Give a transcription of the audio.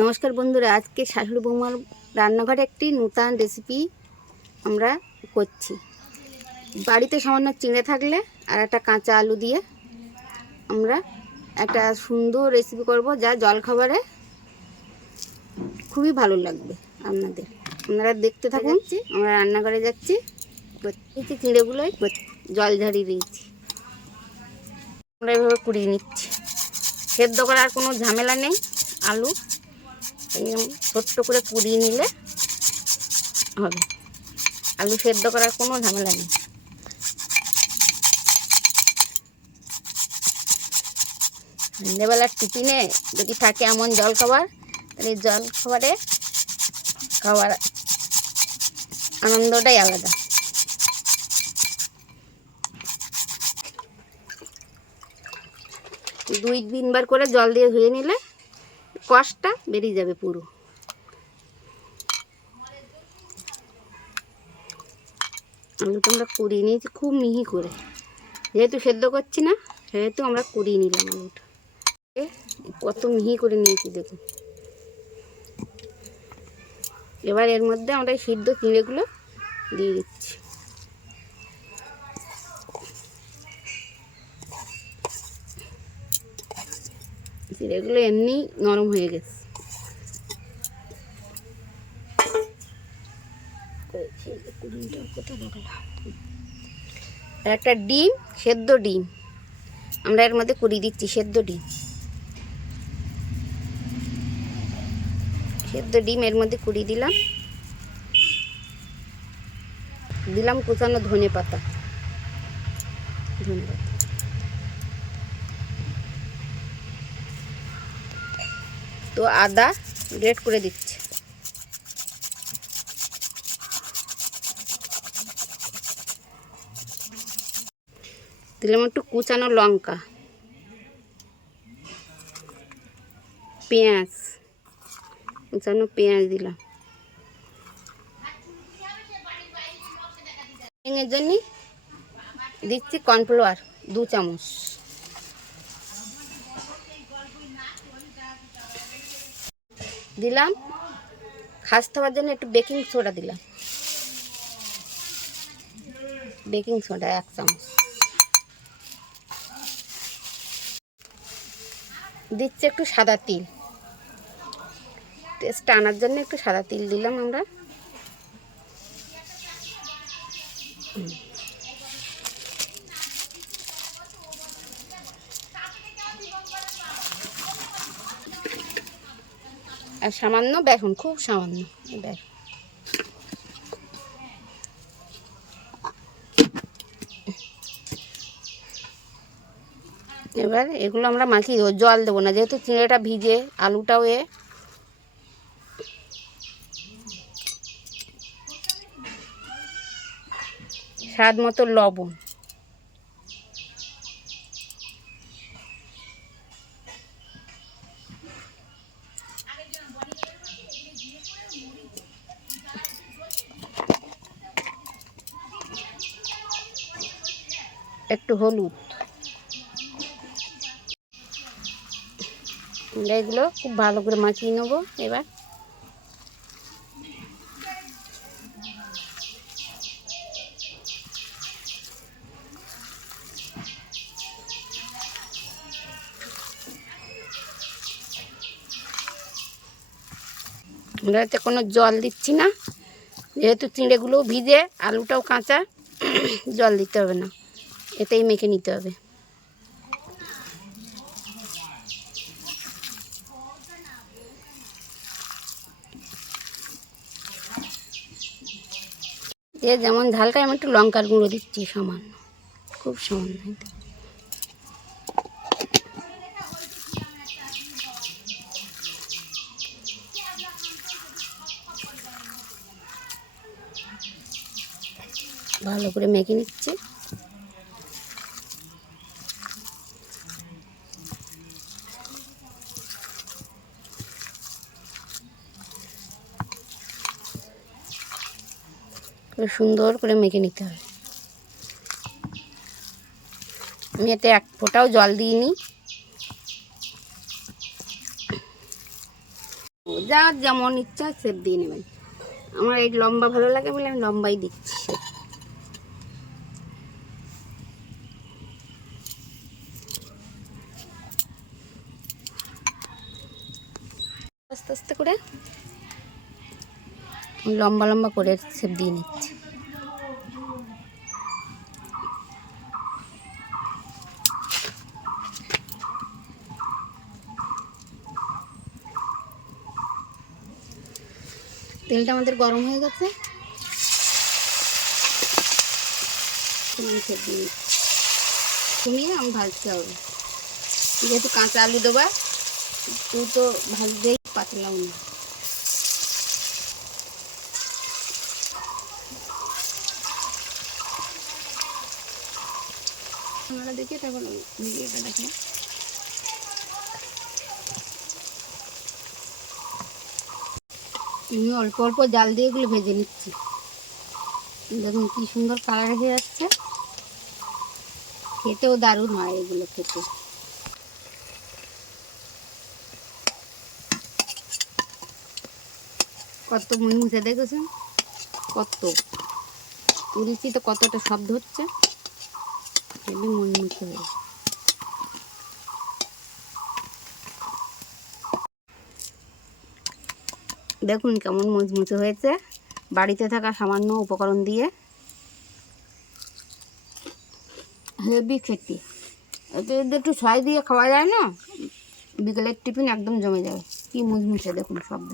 নমস্কার বন্ধুরা, আজকে শাশুড়ি বৌমার রান্নাঘরে একটি নূতন রেসিপি আমরা করছি। বাড়িতে সামান্য চিড়ে থাকলে আর একটা কাঁচা আলু দিয়ে আমরা একটা সুন্দর রেসিপি করব, যা জলখাবারে খুবই ভালো লাগবে আপনাদের। আপনারা দেখতে থাকুন। আমরা রান্নাঘরে যাচ্ছি, চিড়েগুলোই জল ঝাড়িয়ে দিয়েছি। আমরা এভাবে কুড়িয়ে নিচ্ছি। সেদ্ধ করার কোনো ঝামেলা নেই। আলু ছোট্ট করে কুড়িয়ে নিলে হবে। আলু সেদ্ধ করার কোনো ঝামেলা নেই। সন্ধ্যেবেলার টিফিনে যদি থাকে এমন জল খাবার, তাহলে জল খাবারে খাওয়ার আনন্দটাই আলাদা। দুই তিনবার করে জল দিয়ে ধুয়ে নিলে কষটা বেরিয়ে যাবে পুরো। আলুটা আমরা কুড়িয়ে নিয়েছি খুব মিহি করে, যেহেতু সেদ্ধ করছি না সেহেতু আমরা কুড়িয়ে নিলাম। আলুটা কত মিহি করে নিয়েছি দেখুন। এবার এর মধ্যে আমরা এই সিদ্ধ চিড়েগুলো দিয়ে দিচ্ছি। চিড়েগুলো এমনি নরম হয়ে গেছে। একটা ডিম, সেদ্ধ ডিম আমরা এর মধ্যে কুড়িয়ে দিচ্ছি। সেদ্ধ ডিম এর মধ্যে কুড়িয়ে দিলাম। কুচানো ধনে পাতা, তো আদা গ্রেট করে দিচ্ছি। দিলাম একটু কুচানো লঙ্কা, পেঁয়াজ, কুচানো পেঁয়াজ দিলাম। এর জন্য দিচ্ছি কর্নফ্লাওয়ার 2 চামচ। দিলাম খাস্তা হওয়ার জন্য একটু বেকিং সোডা দিলাম। বেকিং সোডা 1 চামচ। দিচ্ছি একটু সাদা তিল, টেস্ট আনার জন্য একটু সাদা তিল দিলাম আমরা। আর সামান্য বেসন, খুব সামান্য বেসন। এবার এগুলো আমরা মাখিয়ে দেবো, জল দেবো না, যেহেতু চিড়েটা ভিজে, আলুটাও স্বাদ মতো লবণ, একটু হলুদ। এগুলো খুব ভালো করে মাখিয়ে নেবো। এবার আমরা এতে কোনো জল দিচ্ছি না, যেহেতু চিড়েগুলোও ভিজে, আলুটাও কাঁচা, জল দিতে হবে না, এতেই মেখে নিতে হবে। যে যেমন ঝালটা, আমি একটু লঙ্কার গুঁড়ো দিচ্ছি সামান্য, খুব সামান্য। ভালো করে মেখে নিচ্ছি। সুন্দর করে মেখে নিতে হবে। আমি এতে এক ফোঁটাও জল দিইনি। যার যেমন ইচ্ছা শেপ দিয়ে নেবেন। আমার এই লম্বা ভালো লাগে বলে আমি লম্বাই দিচ্ছি। আস্তে আস্তে করে লম্বা লম্বা করে শেপ দিয়ে নিচ্ছি। তেলটা আমাদের গরম হয়ে গেছে, কমিয়ে আমি ভাজতে হবে। যেহেতু কাঁচা আলু দেবা, তুই তো ভাজতেই পাতলাও না। আপনারা দেখে তারপর ভিডিওটা দেখে। আমি অল্প অল্প জাল দিয়ে এগুলো ভেজে নিচ্ছি। দেখুন কি সুন্দর কালার হয়ে যাচ্ছে, খেতেও দারুণ হয় এগুলো খেতে। কত মুছে দেখেছেন, কত উড়িয়েছি তো, কতটা শব্দ হচ্ছে, হেবি মুছে হয়ে। দেখুন কেমন মুচমুচে হয়েছে, বাড়িতে থাকা সামান্য উপকরণ দিয়ে। হেভি খেতে, এতে যদি একটু ছাই দিয়ে খাওয়া যায় না, বিকেলের টিফিন একদম জমে যাবে। কি মুচমুচে দেখুন শব্দ।